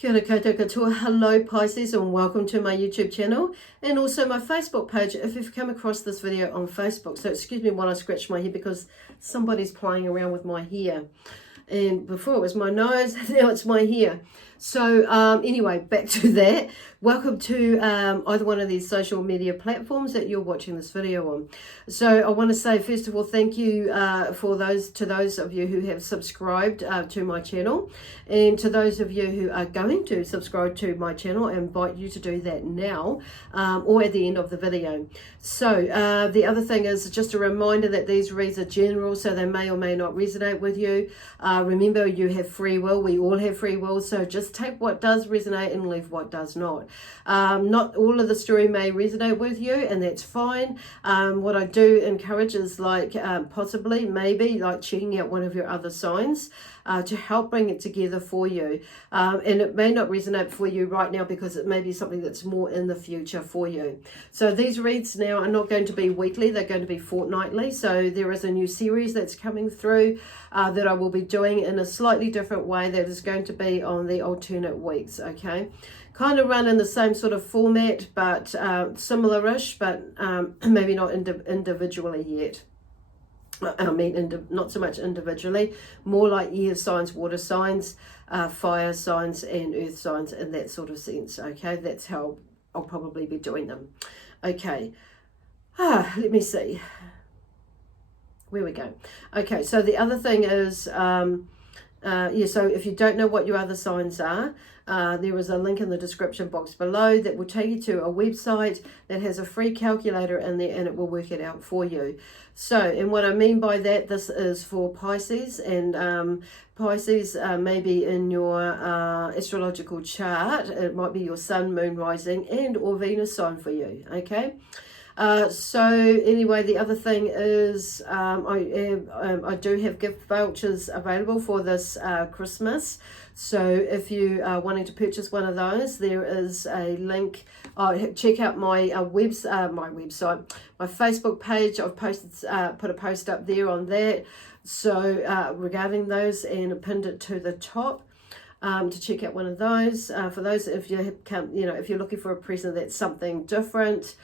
Kia ora koutou katoa. Hello Pisces, and welcome to my YouTube channel and also my Facebook page if you've come across this video on Facebook. So excuse me while I scratch my hair because somebody's playing around with my hair. And before it was my nose, now it's my hair. So anyway, back to that. Welcome to either one of these social media platforms that you're watching this video on. So I want to say, first of all, thank you to those of you who have subscribed to my channel, and to those of you who are going to subscribe to my channel. I invite you to do that now or at the end of the video. So the other thing is just a reminder that these reads are general, so they may or may not resonate with you. Remember, you have free will. We all have free will, so just take what does resonate and leave what does not. Not all of the story may resonate with you, and that's fine. What I do encourage is possibly, maybe, checking out one of your other signs to help bring it together for you. And it may not resonate for you right now because it may be something that's more in the future for you. So these reads now are not going to be weekly, they're going to be fortnightly. So there is a new series that's coming through that I will be doing in a slightly different way that is going to be on the alternate weeks, okay? Kind of run in the same sort of format, but similar-ish, but maybe not individually yet. I mean, not so much individually, more like air signs, water signs, fire signs, and earth signs in that sort of sense, okay? That's how I'll probably be doing them. Okay, let me see. Where we go. Okay, so the other thing is, so if you don't know what your other signs are, there is a link in the description box below that will take you to a website that has a free calculator in there, and it will work it out for you. So, and what I mean by that, this is for Pisces, and Pisces may be in your astrological chart. It might be your sun, moon, rising, and or Venus sign for you, okay? So anyway, the other thing is I do have gift vouchers available for this Christmas. So if you are wanting to purchase one of those, there is a link. Check out my website, my Facebook page. I've posted, put a post up there on that. So regarding those, and pinned it to the top. To check out one of those. For those, if you have come, if you're looking for a present that's something different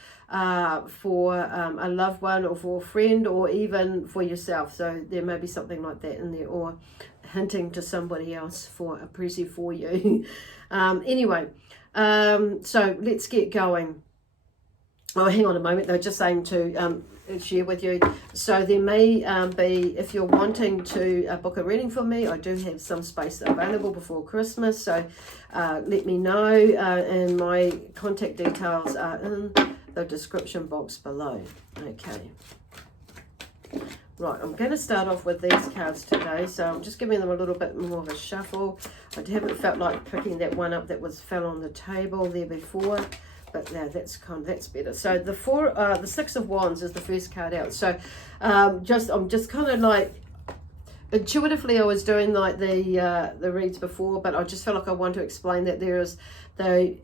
for a loved one or for a friend or even for yourself. So there may be something like that in there, or hinting to somebody else for a present for you. Anyway, so let's get going. Oh, hang on a moment. They're just saying to share with you. So there may be, if you're wanting to book a reading for me, I do have some space available before Christmas. So let me know, and my contact details are in the description box below. Okay. Right, I'm going to start off with these cards today, so I'm just giving them a little bit more of a shuffle. I haven't felt like picking that one up that fell on the table there before, but now that's better. So the Six of Wands is the first card out. So I'm just kind of like intuitively I was doing like the reads before, but I just felt like I want to explain that there is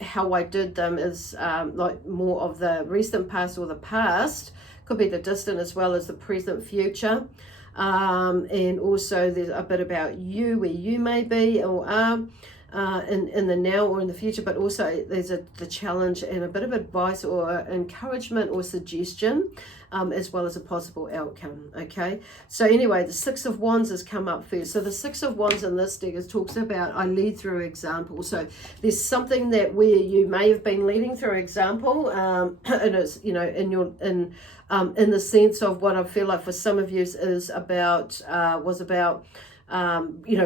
how I did them is like more of the recent past or the past. Could be the distant as well as the present, future, and also there's a bit about you, where you may be or are in the now or in the future, but also there's the challenge and a bit of advice or encouragement or suggestion, as well as a possible outcome. Okay, so anyway, the Six of Wands has come up first. So the Six of Wands in this deck talks about I lead through example. So there's something that where you may have been leading through example, and it's in the sense of what I feel like for some of you was about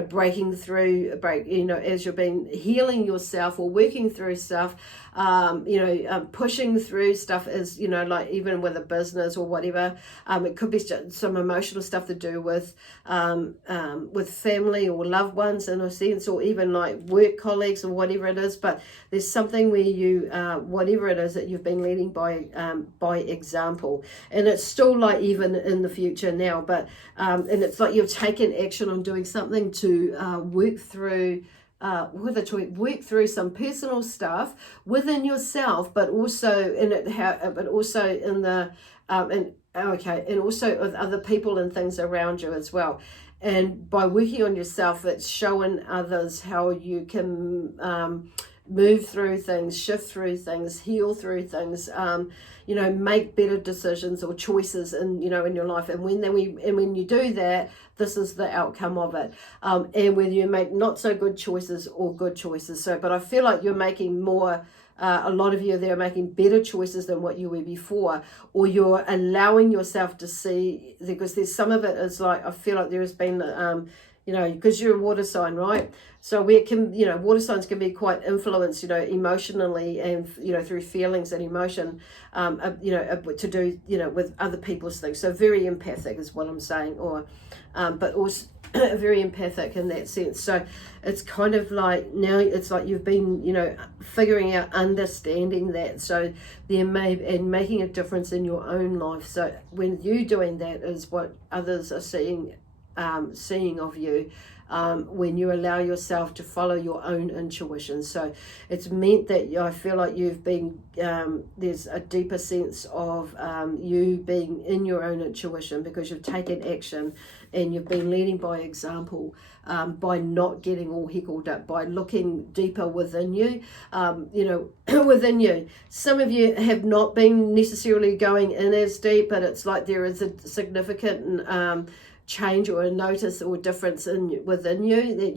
breaking through, as you've been healing yourself or working through stuff, pushing through stuff is, like even with a business or whatever. It could be some emotional stuff to do with family or loved ones in a sense, or even like work colleagues or whatever it is. But there's something where you, whatever it is that you've been leading by example, and it's still like even in the future now, but and it's like you've taken action on doing something to work through some personal stuff within yourself, but also and also with other people and things around you as well. And by working on yourself, it's showing others how you can move through things, shift through things, heal through things, you know, make better decisions or choices in, you know, in your life. And when you do that, this is the outcome of it. And whether you make not so good choices or good choices. So, but I feel like you're making more, a lot of you there are making better choices than what you were before, or you're allowing yourself to see, because there's some of it is like, I feel like there has been, you know, because you're a water sign, right? So we can, you know, water signs can be quite influenced, you know, emotionally and, you know, through feelings and emotion, you know, to do, you know, with other people's things. So very empathic is what I'm saying, or, but also very empathic in that sense. So it's kind of like now it's like you've been, you know, figuring out, understanding that. So there may, and making a difference in your own life. So when you doing that is what others are seeing of you, when you allow yourself to follow your own intuition. So it's meant that I feel like you've been, there's a deeper sense of you being in your own intuition, because you've taken action and you've been leading by example, by not getting all heckled up, by looking deeper within you, you know, within you. Some of you have not been necessarily going in as deep, but it's like there is a significant change or a notice or difference within you that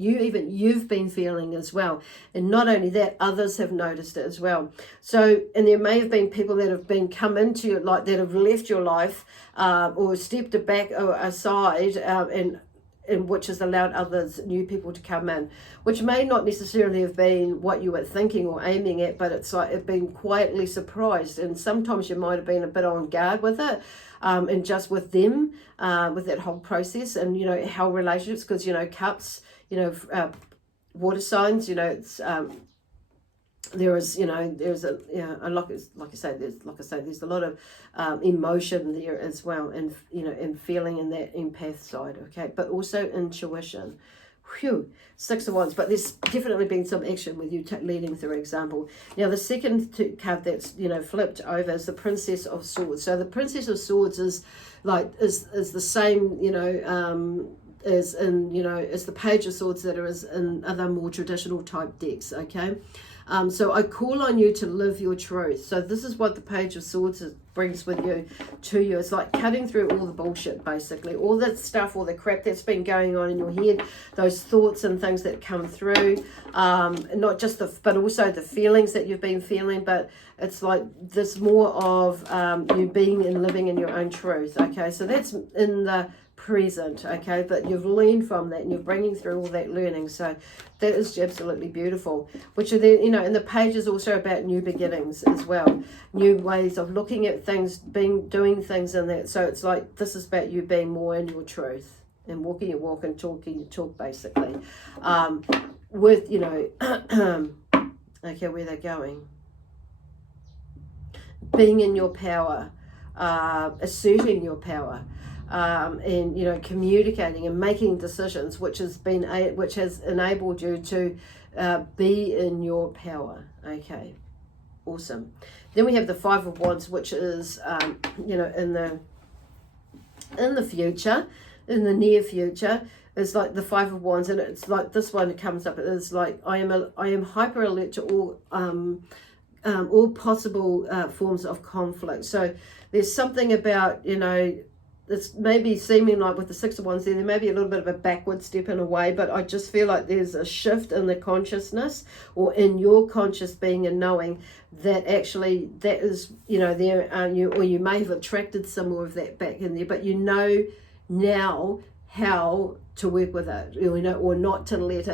you've been feeling as well. And not only that, others have noticed it as well. So, and there may have been people that have been come into your, like, that have left your life, or stepped back or aside, and which has allowed others, new people, to come in, which may not necessarily have been what you were thinking or aiming at, but it's like it's been quietly surprised. And sometimes you might have been a bit on guard with it, and just with them, with that whole process. And, you know, how relationships, because, you know, cups, you know, water signs, you know, it's, there is, you know, there's a, you know, like I say, there's a lot of emotion there as well, and, you know, and feeling in that empath side, okay, but also intuition. Phew, 6 of Wands, but there's definitely been some action with you leading through example. Now the second card that's, you know, flipped over is the Princess of Swords. So the Princess of Swords is like is the same, you know, as in, you know, as the Page of Swords that is in other more traditional type decks, okay. So I call on you to live your truth. So this is what the Page of Swords brings with you to you. It's like cutting through all the bullshit, basically. All that stuff, all the crap that's been going on in your head, those thoughts and things that come through, not just but also the feelings that you've been feeling, but it's like this more of you being and living in your own truth, okay? So that's in the present, okay, but you've learned from that and you're bringing through all that learning. So that is absolutely beautiful, which are there, you know, and the page is also about new beginnings as well, new ways of looking at things, doing things in that. So it's like this is about you being more in your truth and walking your walk and talking your talk, basically, with, you know, okay, where they're going, being in your power, asserting your power, and, you know, communicating and making decisions, which has enabled you to be in your power. Okay, awesome. Then we have the Five of Wands, which is, you know, in the future, in the near future. It's like the Five of Wands, and it's like this one comes up. It's like I am hyper alert to all possible forms of conflict. So there's something about, you know, it's maybe seeming like with the Six of Wands there may be a little bit of a backward step in a way, but I just feel like there's a shift in the consciousness, or in your conscious being and knowing that actually that is, you know, there, or you may have attracted some more of that back in there, but you know now how to work with it, you know, or not to let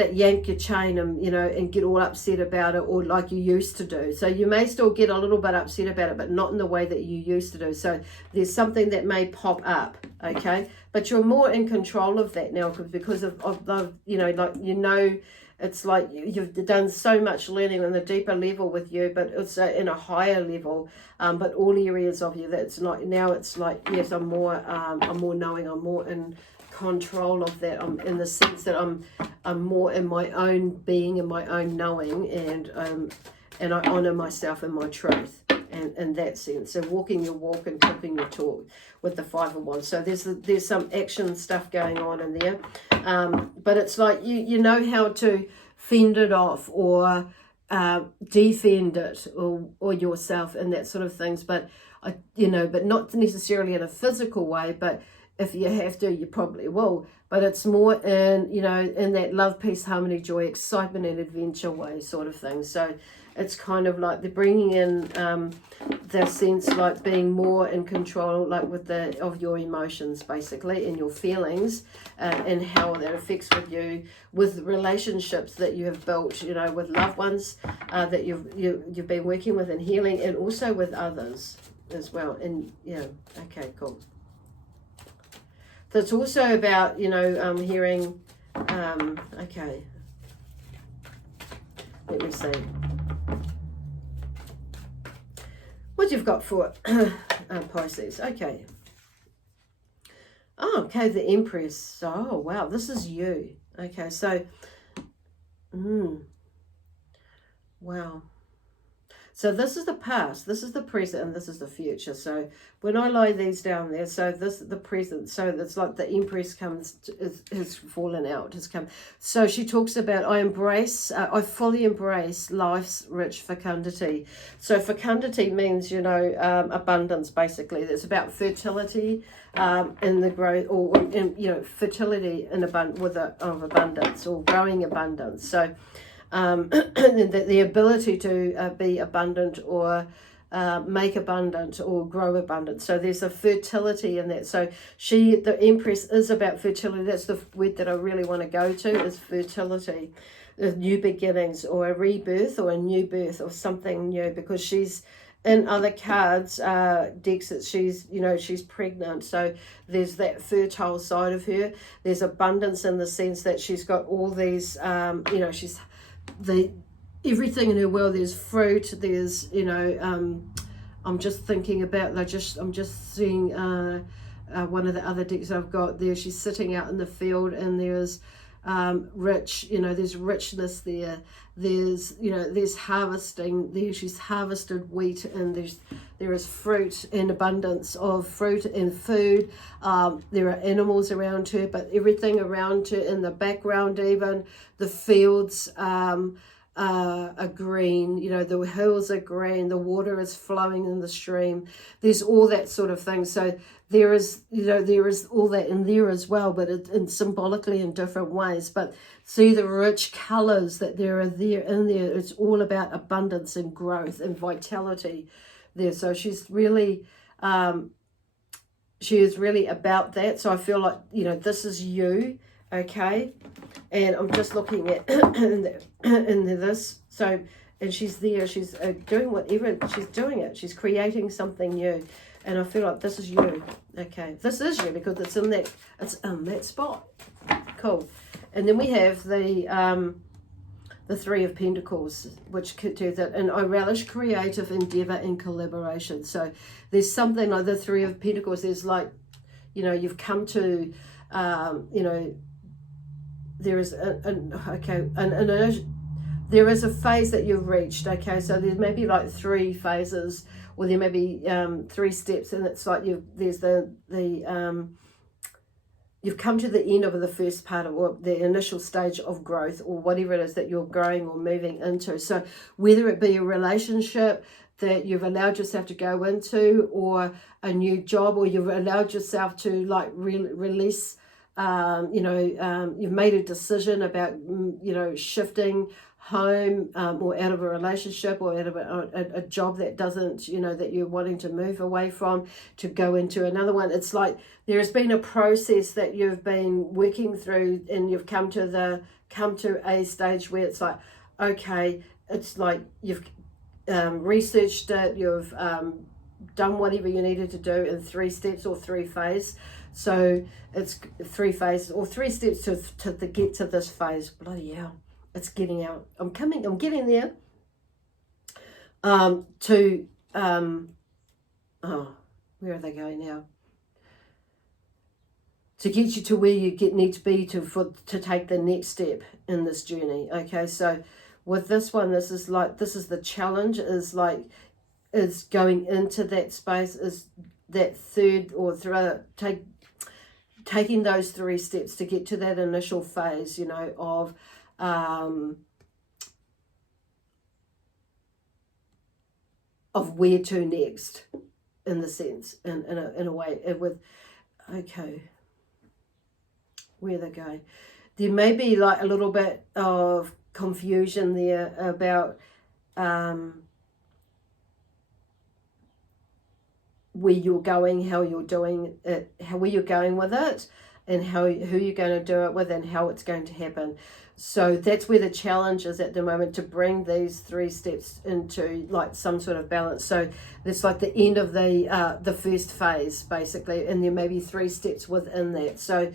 it yank your chain and, you know, and get all upset about it, or like you used to do. So you may still get a little bit upset about it, but not in the way that you used to do. So there's something that may pop up, okay, but you're more in control of that now because of the, you know, like, you know, it's like you've done so much learning on the deeper level with you, but it's in a higher level, but all areas of you that's not, now it's like, yes, I'm more knowing, I'm more in control of that. I'm in the sense that I'm more in my own being and my own knowing, and I honor myself and my truth. in that sense. So walking your walk and talking your talk with the Five of Wands. So there's some action stuff going on in there. But it's like you know how to fend it off or defend it or yourself and that sort of things. But, but not necessarily in a physical way, but if you have to, you probably will. But it's more in, in that love, peace, harmony, joy, excitement and adventure way sort of thing. So it's kind of like they're bringing in the sense like being more in control, like of your emotions basically and your feelings, and how that affects with relationships that you have built, with loved ones that you've been working with and healing, and also with others as well. And yeah, okay, cool. So it's also about hearing. Okay, let me see what you've got for Pisces. Okay. Oh, okay, the Empress. Oh, wow, this is you. Okay, so, wow. So this is the past, this is the present, and this is the future. So when I lie these down there, so this is the present. So it's like the Empress has fallen out, has come. So she talks about, I fully embrace life's rich fecundity. So fecundity means, abundance, basically. It's about fertility in the growth, or fertility in of abundance, or growing abundance. So the ability to be abundant, or make abundant, or grow abundant. So there's a fertility in that. So the Empress is about fertility. That's the word that I really want to go to, is fertility, new beginnings, or a rebirth, or a new birth, or something new, because she's in other cards decks, she's pregnant. So there's that fertile side of her. There's abundance in the sense that she's got all these she's everything in her world. There's fruit, there's I'm just thinking about, I'm just seeing one of the other decks I've got there. She's sitting out in the field, and there's there's richness there. There's harvesting there. She's harvested wheat, and there is fruit and abundance of fruit and food. There are animals around her, but everything around her in the background, even the fields are green. The hills are green. The water is flowing in the stream. There's all that sort of thing. So there is all that in there as well, but and symbolically in different ways. But see the rich colors that there are there in there. It's all about abundance and growth and vitality there. So she's really she is really about that. So I feel like this is you, okay? And I'm just looking at in this. So, and she's there. She's doing whatever she's doing. She's creating something new. And I feel like this is you. Okay, this is you, because it's in that spot. Cool. And then we have the Three of Pentacles, which could do that. And I relish creative endeavor and collaboration. So there's something like the Three of Pentacles. There's like, you've come to, there is there is a phase that you've reached. Okay, so there may be like 3 phases, or there may be 3 steps, and it's like you've come to the end of the first part of, or the initial stage of growth, or whatever it is that you're growing or moving into. So whether it be a relationship that you've allowed yourself to go into, or a new job, or you've allowed yourself to like release, you've made a decision about, shifting home, or out of a relationship, or out of a job that doesn't, that you're wanting to move away from, to go into another one. It's like there has been a process that you've been working through, and you've come to a stage where it's like, okay, it's like you've researched it, you've done whatever you needed to do in 3 steps or 3 phases. So it's 3 phases or 3 steps to get to this phase. Bloody hell. It's getting out. I'm getting there. Where are they going now? To get you to where you need to be to take the next step in this journey. Okay, so with this one, this is the challenge, is like is going into that space, is that third or taking those 3 steps to get to that initial phase, you know, of where to next, in the sense, in a way, with, okay, where they're going. There may be like a little bit of confusion there about where you're going, how you're doing it, where you're going with it, and who you're going to do it with, and how it's going to happen. So that's where the challenge is at the moment, to bring these 3 steps into like some sort of balance. So it's like the end of the first phase, basically, and there may be 3 steps within that. So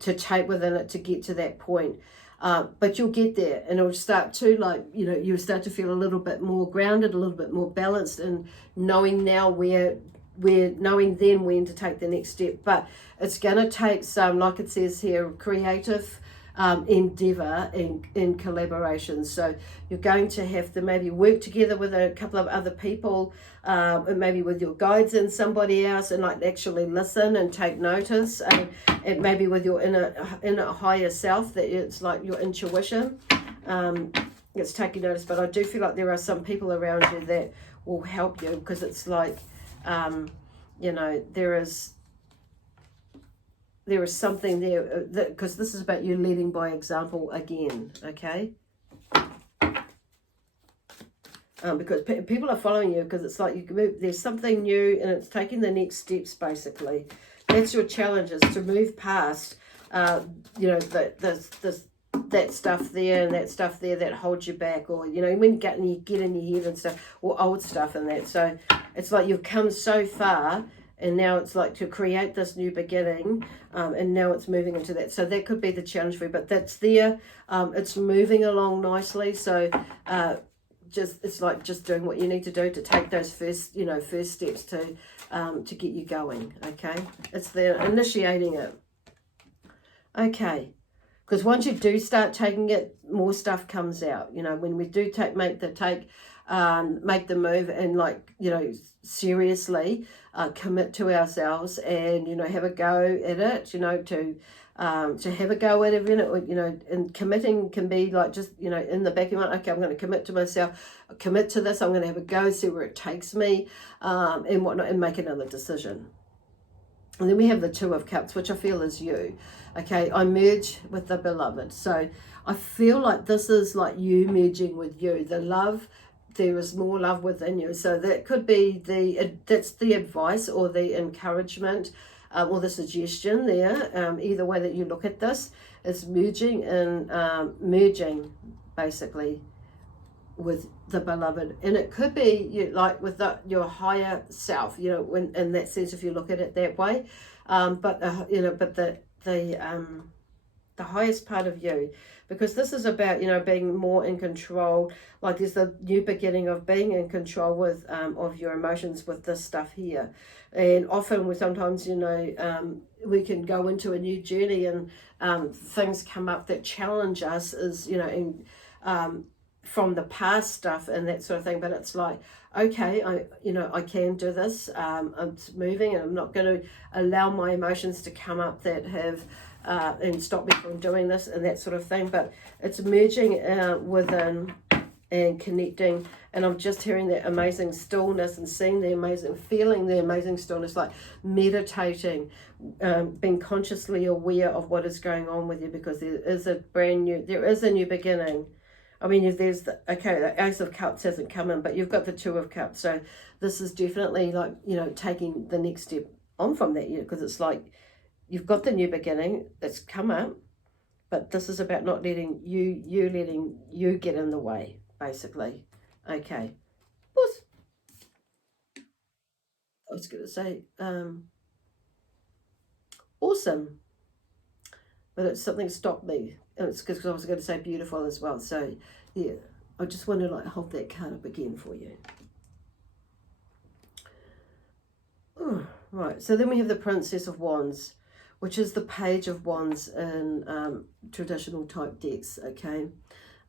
to take within it to get to that point. But you'll get there, and it'll start to, like, you know, you'll start to feel a little bit more grounded, a little bit more balanced, and knowing now knowing then when to take the next step. But it's going to take some, like it says here, creative endeavor in collaboration. So you're going to have to maybe work together with a couple of other people, and maybe with your guides and somebody else, and like actually listen and take notice, and maybe with your inner higher self, that it's like your intuition, it's taking notice. But I do feel like there are some people around you that will help you, because it's like, you know, there is something there, because this is about you leading by example again, okay? Because people are following you, because it's like you can move, there's something new, and it's taking the next steps, basically. That's your challenge, is to move past, you know, that stuff there and that stuff there that holds you back, or, you know, when you get in your head and stuff, or old stuff and that. So it's like you've come so far, and now it's like to create this new beginning, and now it's moving into that. So that could be the challenge for you, but that's there. It's moving along nicely. So it's like just doing what you need to do to take those first steps to get you going. Okay, it's there, initiating it. Okay, because once you do start taking it, more stuff comes out. You know, when we do make the move, and, like, you know, seriously commit to ourselves, and, you know, have a go at it, you know, to have a go at it, you know, and committing can be like, just, you know, in the back of your mind, okay, I'm going to commit to myself, commit to this, I'm going to have a go, see where it takes me, and whatnot, and make another decision. And then we have the 2 of Cups, which I feel is you. Okay, I merge with the beloved. So I feel like this is like you merging with you. The love, there is more love within you. So that could be that's the advice, or the encouragement, or the suggestion there. Either way that you look at this, is merging merging basically with the beloved. And it could be you, like, with your higher self, you know, in that sense, if you look at it that way. But the highest part of you, because this is about, you know, being more in control. Like, there's the new beginning of being in control with of your emotions with this stuff here. And often sometimes, you know, we can go into a new journey, and things come up that challenge us, as, you know, in from the past stuff and that sort of thing. But it's like, okay, I can do this. I'm moving, and I'm not going to allow my emotions to come up that have and stop me from doing this and that sort of thing. But it's merging within and connecting. And I'm just hearing that amazing stillness, and feeling the amazing stillness, like meditating, being consciously aware of what is going on with you, because there is a new beginning. I mean, if there's the Ace of Cups hasn't come in, but you've got the 2 of Cups. So this is definitely like, you know, taking the next step on from that, because it's like you've got the new beginning that's come up, but this is about not letting you get in the way, basically. Okay. I was going to say, awesome. But it's something stopped me. And it's because I was going to say beautiful as well. So, yeah, I just want to, like, hold that card up again for you. Oh, right, so then we have the Princess of Wands, which is the Page of Wands in traditional type decks, okay?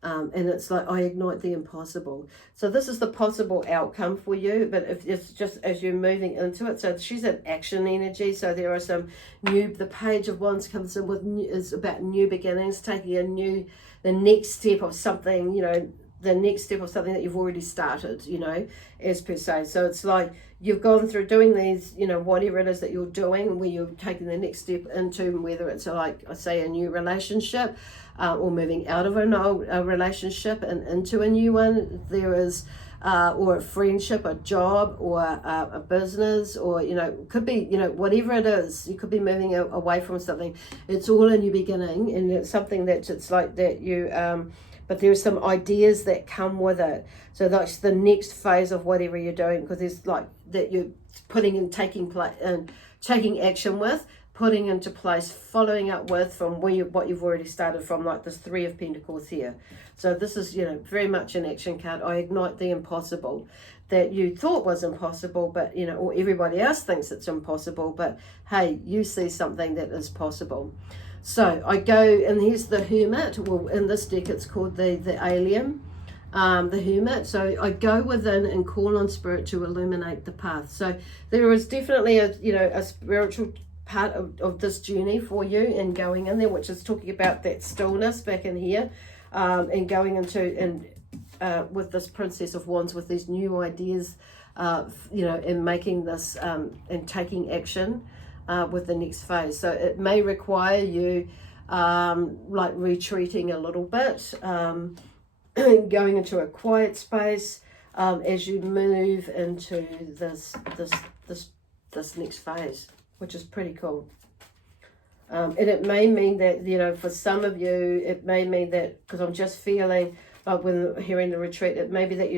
And it's like, I ignite the impossible. So this is the possible outcome for you, but if it's just as you're moving into it. So she's an action energy. So there are some new, the Page of Wands comes in with new, is about new beginnings, taking the next step of something, you know, the next step of something that you've already started, you know, as per se. So it's like you've gone through doing these, you know, whatever it is that you're doing, where you're taking the next step into, whether it's like, I say, a new relationship, or moving out of an old relationship and into a new one. There is, or a friendship, a job, or a business, or, you know, could be, you know, whatever it is, you could be moving away from something. It's all a new beginning, and it's something that it's like that you, but there's some ideas that come with it. So that's the next phase of whatever you're doing, because there's like that you're putting and taking action with, putting into place, following up with from what you've already started from, like this Three of Pentacles here. So this is, you know, very much an action card. I ignite the impossible that you thought was impossible, but, you know, or everybody else thinks it's impossible, but hey, you see something that is possible. So I go, and here's the Hermit. Well, in this deck it's called the Alien, the Hermit. So I go within and call on Spirit to illuminate the path. So there is definitely a, you know, a spiritual part of this journey for you, and going in there, which is talking about that stillness back in here, and going into, and with this Princess of Wands, with these new ideas, you know, and making this, and taking action with the next phase. So it may require you like retreating a little bit, going into a quiet space as you move into this next phase, which is pretty cool. And it may mean that, you know, for some of you, it may mean that, because I'm just feeling like when hearing the retreat, it may be that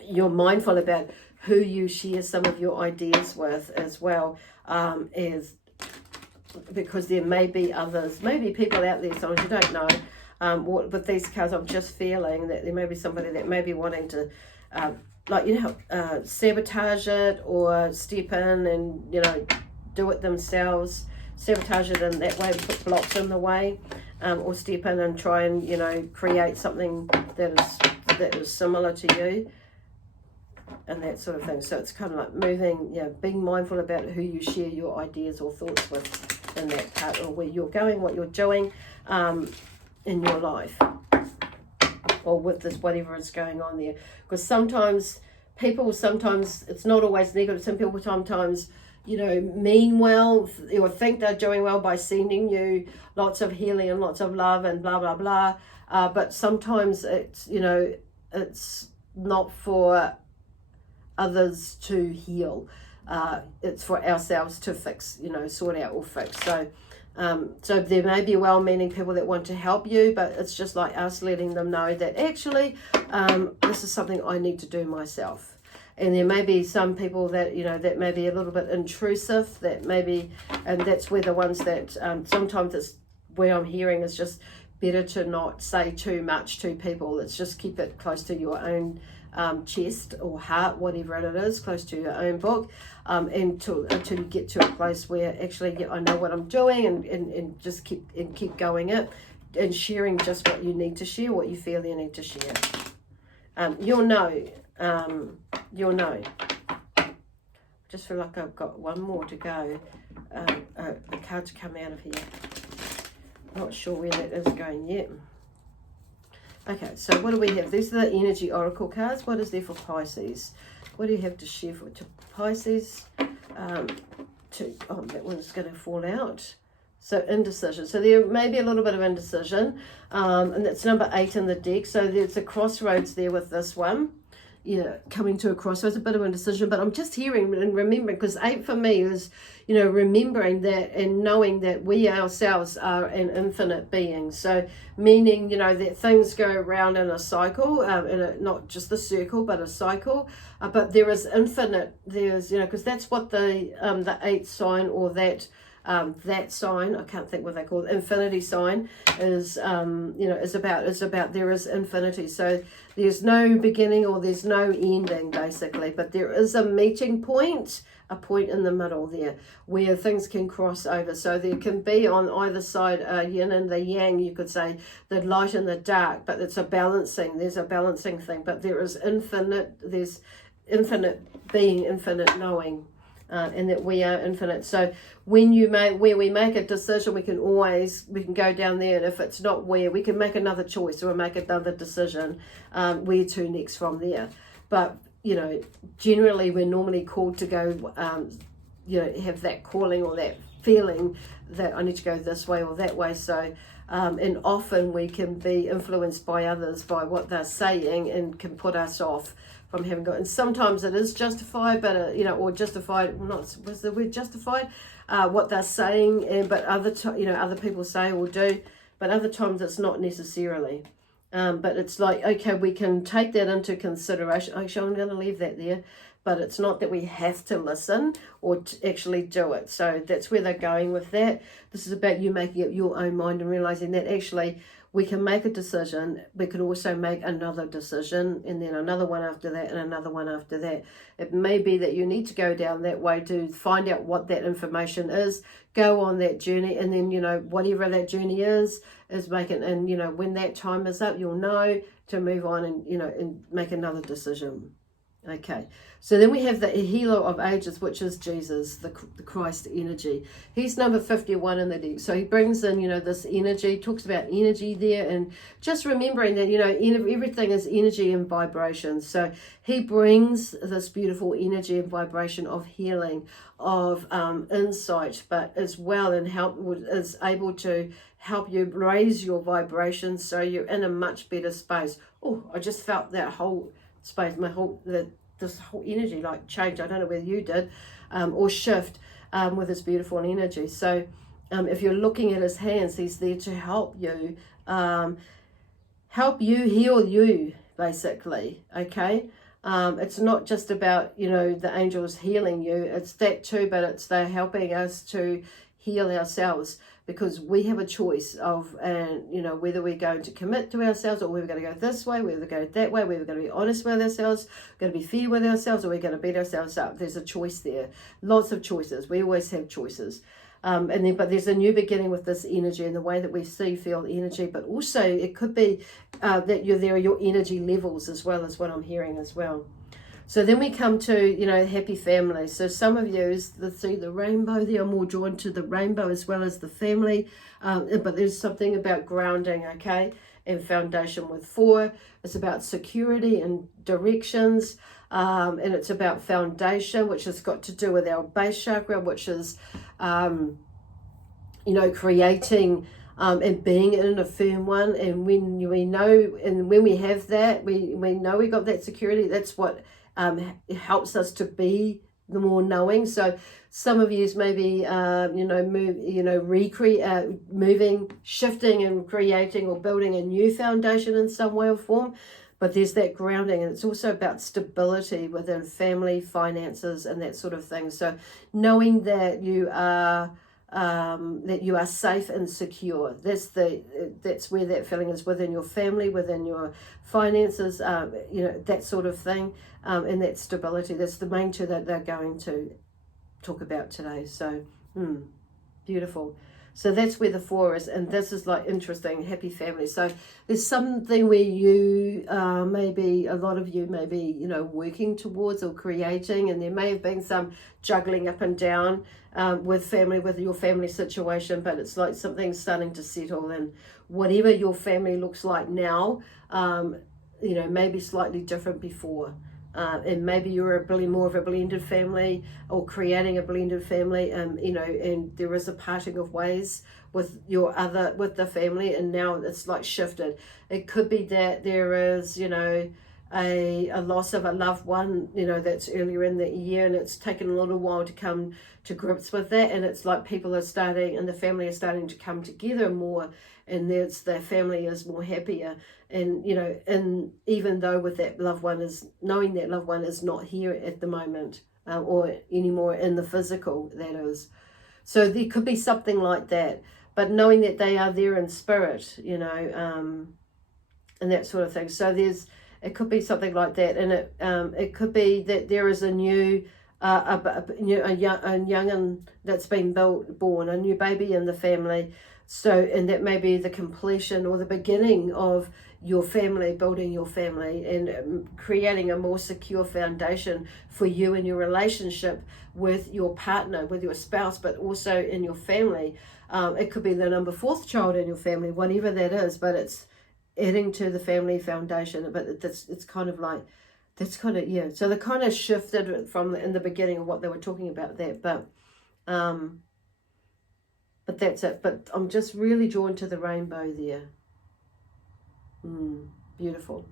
you're mindful about who you share some of your ideas with as well, as because there may be others, maybe people out there, sometimes you don't know. With these cards, I'm just feeling that there may be somebody that may be wanting to, like, you know, sabotage it, or step in and, you know, do it themselves, sabotage it in that way, put blocks in the way, or step in and try and, you know, create something that is similar to you, and that sort of thing. So it's kind of like moving, you know, being mindful about who you share your ideas or thoughts with in that part, or where you're going, what you're doing in your life, or with this, whatever is going on there. Because sometimes it's not always negative. Some people sometimes, you know, mean well, or think they're doing well by sending you lots of healing and lots of love and blah, blah, blah. But sometimes it's, you know, it's not for others to heal. It's for ourselves to fix, you know, sort out or fix. So so there may be well-meaning people that want to help you, but it's just like us letting them know that actually this is something I need to do myself. And there may be some people that, you know, that may be a little bit intrusive, that maybe, and that's where the ones that sometimes it's where I'm hearing is just better to not say too much to people. Let's just keep it close to your own chest or heart, whatever it is, close to your own book, until you get to a place where actually, yeah, I know what I'm doing, and just keep going it, and sharing just what you need to share, what you feel you need to share. You'll know. Just feel like I've got one more to go. A card to come out of here. Not sure where that is going yet. Okay, so what do we have? These are the energy oracle cards. What is there for Pisces? What do you have to share to Pisces? That one's going to fall out. So indecision. So there may be a little bit of indecision. And that's number 8 in the deck. So there's a crossroads there with this one. Yeah, coming to a crossroads, a bit of indecision, but I'm just hearing and remembering, because 8 for me is, you know, remembering that and knowing that we ourselves are an infinite being. So meaning, you know, that things go around in a cycle, not just the circle, but a cycle. But there is infinite. There's, you know, because that's what the 8th sign, or that sign, I can't think what they call it, infinity sign, is, you know, is about there is infinity. So there's no beginning or there's no ending, basically, but there is a meeting point, a point in the middle there where things can cross over. So there can be on either side a yin and the yang, you could say, the light and the dark, but it's a balancing. There's a balancing thing, but there's infinite being, infinite knowing. And that we are infinite. So when where we make a decision, we can go down there, and if it's not where, we can make another choice or make another decision where to next from there. But generally we're normally called to go have that calling or that feeling that I need to go this way or that way. So and often we can be influenced by others, by what they're saying, and can put us off from having got. And sometimes it is justified, but or justified, was the word justified, what they're saying, and but other people say or do, but other times it's not necessarily. But it's like, okay, we can take that into consideration. Actually, I'm going to leave that there, but it's not that we have to listen or to actually do it. So that's where they're going with that. This is about you making up your own mind and realizing that actually we can make a decision. We can also make another decision, and then another one after that, and another one after that. It may be that you need to go down that way to find out what that information is, go on that journey, and then, whatever that journey is making, and, when that time is up, you'll know to move on and, and make another decision. Okay, so then we have the healer of ages, which is Jesus, the Christ energy. He's number 51 in the deck. So he brings in, this energy, talks about energy there, and just remembering that, everything is energy and vibration. So he brings this beautiful energy and vibration of healing, of insight, but as well, and is able to help you raise your vibration so you're in a much better space. Oh, I just felt that whole space, this whole energy like change. I don't know whether you did, or shift with this beautiful energy. So if you're looking at his hands, he's there to help you heal you, basically. Okay, it's not just about the angels healing you. It's that too, but they're helping us to heal ourselves, because we have a choice of, whether we're going to commit to ourselves, or whether we're going to go this way, whether we're going to go that way, whether we're going to be honest with ourselves, going to be fair with ourselves, or we're going to beat ourselves up. There's a choice there. Lots of choices. We always have choices. But there's a new beginning with this energy and the way that we feel energy, but also it could be that there are your energy levels as well, as what I'm hearing as well. So then we come to, happy families. So some of you see the rainbow there, are more drawn to the rainbow as well as the family. But there's something about grounding, okay, and foundation with 4. It's about security and directions. And it's about foundation, which has got to do with our base chakra, which is, creating and being in a firm one. And when we know, and when we have that, we know we got that security. That's what it helps us to be the more knowing. So some of you maybe moving, shifting and creating or building a new foundation in some way or form, but there's that grounding, and it's also about stability within family, finances, and that sort of thing. So knowing that you are safe and secure. That's where that feeling is, within your family, within your finances, that sort of thing, and that stability. That's the main 2 that they're going to talk about today. So beautiful. So that's where the 4 is, and this is like interesting, happy family. So there's something where you maybe, a lot of you may be, working towards or creating, and there may have been some juggling up and down with your family situation, but it's like something's starting to settle, and whatever your family looks like now, maybe slightly different before. And maybe you're more of a blended family, or creating a blended family, and there is a parting of ways with the family, and now it's like shifted. It could be that there is, a loss of a loved one, that's earlier in the year, and it's taken a little while to come to grips with that, and it's like people are starting, and the family are starting to come together more, and the family is more happier. And and even though with that loved one is knowing that loved one is not here at the moment, or anymore in the physical, that is. So there could be something like that, but knowing that they are there in spirit, and that sort of thing. So it could be something like that, and it could be that there is a new a young that's been born, a new baby in the family. So, and that may be the completion or the beginning of your family, building your family and creating a more secure foundation for you and your relationship with your partner, with your spouse, but also in your family. It could be the number 4th child in your family, whatever that is, but it's adding to the family foundation. But it's kind of like, that's kind of, yeah. So they kind of shifted from in the beginning of what they were talking about that, but that's it. But I'm just really drawn to the rainbow there. Beautiful.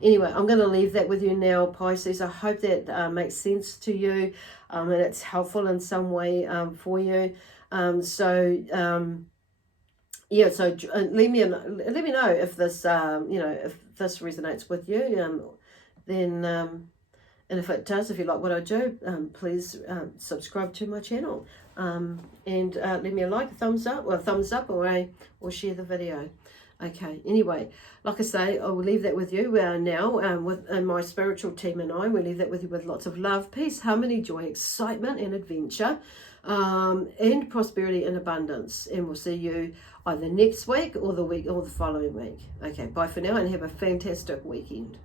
Anyway, I'm going to leave that with you now, Pisces. I hope that makes sense to you, and it's helpful in some way for you. Yeah. So let me know if this if this resonates with you. Then and if it does, if you like what I do, please subscribe to my channel, and leave me a like, a thumbs up, or share the video. Okay, anyway, like I say, I will leave that with you now, and my spiritual team and I will leave that with you with lots of love, peace, harmony, joy, excitement, and adventure, and prosperity and abundance. And we'll see you either next week or the following week. Okay, bye for now, and have a fantastic weekend.